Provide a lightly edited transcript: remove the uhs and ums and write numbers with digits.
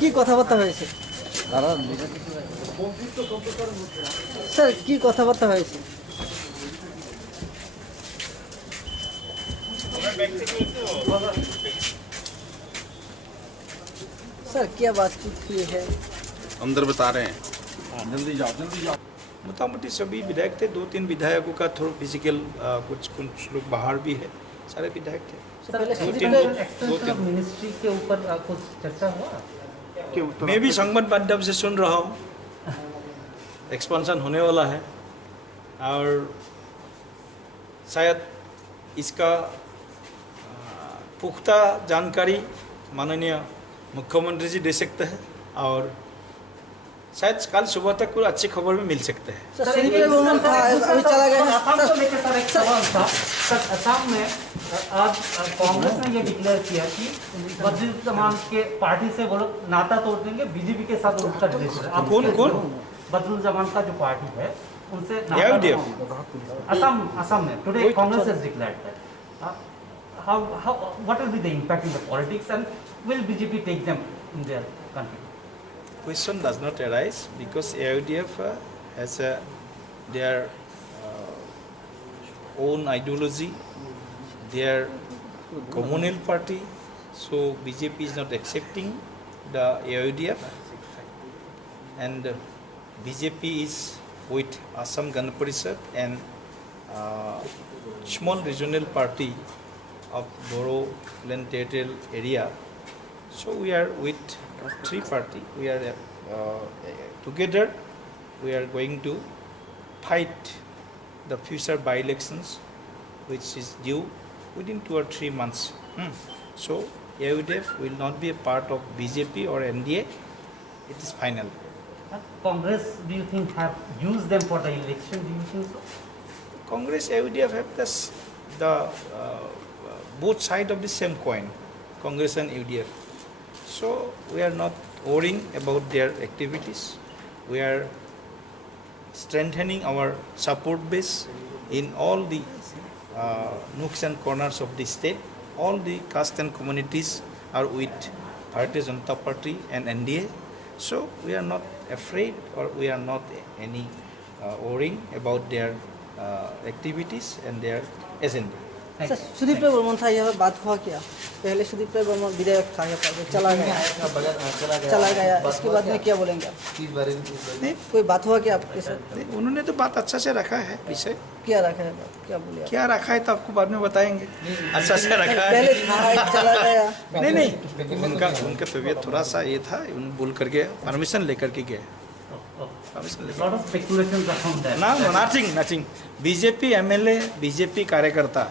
কি কথাবার্তা হয়েছে স্যার, কি কথাবার্তা হয়েছে? सर क्या बातचीत हुई है? अंदर बता रहे हैं। जल्दी जाओ जल्दी जाओ। मोटामोटी सभी विधायक थे, 2-3 विधायकों का थोड़ा फिजिकल कुछ लोग बाहर भी है, सारे विधायक थे। पहले मिनिस्ट्री के ऊपर कुछ चर्चा हुआ? मैं भी संबाद माध्यम से सुन रहा हूँ, एक्सपेंशन होने वाला है और शायद इसका पुख्ता जानकारी माननीय मुख्यमंत्री जी दे सकते हैं और शायद कल सुबह तक कोई अच्छी खबर भी मिल सकते हैं। अभी चला गया। असम में आज कांग्रेस ने ये डिक्लेयर किया कि बदरुल जमान के पार्टी से वो लोग नाता तोड़ देंगे, बीजेपी के साथ उनका रिलेशन। कौन? बदरुल जमान का जो पार्टी है उनसे AUDF। असम में today Congress has declared that. What will be the impact in the politics and will BJP take them in their country? Question does not arise because AUDF has their own ideology, their communal party, so BJP is not accepting the AUDF and BJP is with Assam Gan Parishad and small regional party of Bodoland territorial area. So we are with 3 party. We are together. We are going to fight the future by-elections, which is due within 2 or 3 months. So AUDF will not be a part of BJP or NDA. It is final. Congress, do you think, have used them for the election? Do you think so? Congress, AUDF have the both sides of the same coin, Congress and UDF. So we are not worrying about their activities. We are strengthening our support base in all the nooks and corners of the state. All the caste and communities are with Bharatiya Janata Party and NDA. So we are not afraid or we are not any worrying about their activities and their agenda. Sir, Sudeep Roy Burman था, यह बात हुआ क्या? पहले सुदीप राय बर्मन विधायक था, यहाँ पर चला गया। इसके बाद में क्या बोलेंगे आप? नहीं, कोई बात हुआ क्या आपके साथ? उन्होंने तो बात अच्छा से रखा है। विषय क्या रखा है बात? क्या बोले? क्या रखा है तो आपको बाद में बताएंगे। अच्छा से रखा है। पहले था, चला गया। नहीं, उनका तबीयत थोड़ा सा ये था, उन बोल करके परमिशन लेकर के गए। Lot of speculations around that. Nothing. BJP MLA, BJP कार्यकर्ता